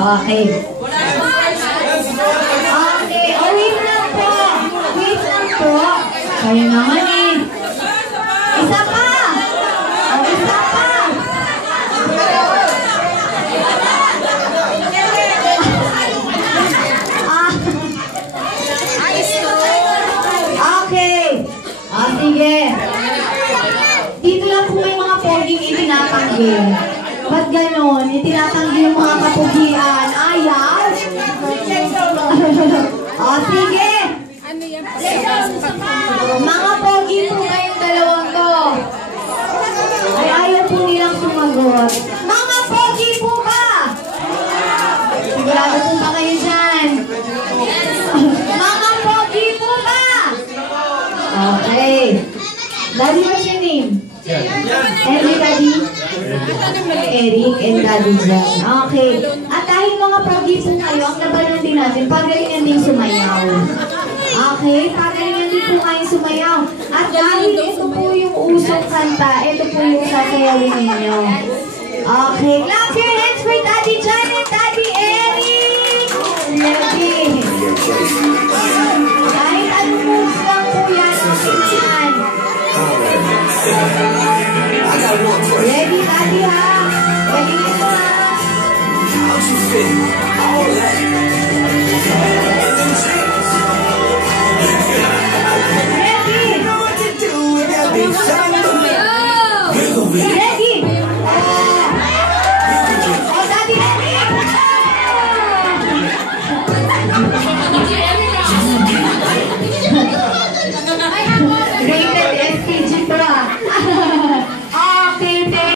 Okay. Okay. Oh, wait lang po. Wait lang po. Kayo naman eh. Isa pa. Oh, isa pa. Okay. Sige. Dito lang po may mga poging itinatanggi. Ba't ganon? Itinatanggi yung mga kapugian. Ayaw? Sige. Mga pogi po kayong dalawang to. Ay, ayaw po nilang sumagot. Mga pogi po ba? Sigurado po ba kayo dyan? Mga pogi po ba? Okay. Daddy, what's your name? Eric, Daddy? Eric and Daddy Jan. Okay. At dahil mga pogi po kayo, ang labanan din natin, pagalingan din sumayaw. Okay? Pagalingan din po kayo sumayaw. At dahil ito po yung usong kanta, ito po yung sasayawin ninyo. Okay. Clap your hands for Daddy Jan and Daddy Eric! Ready?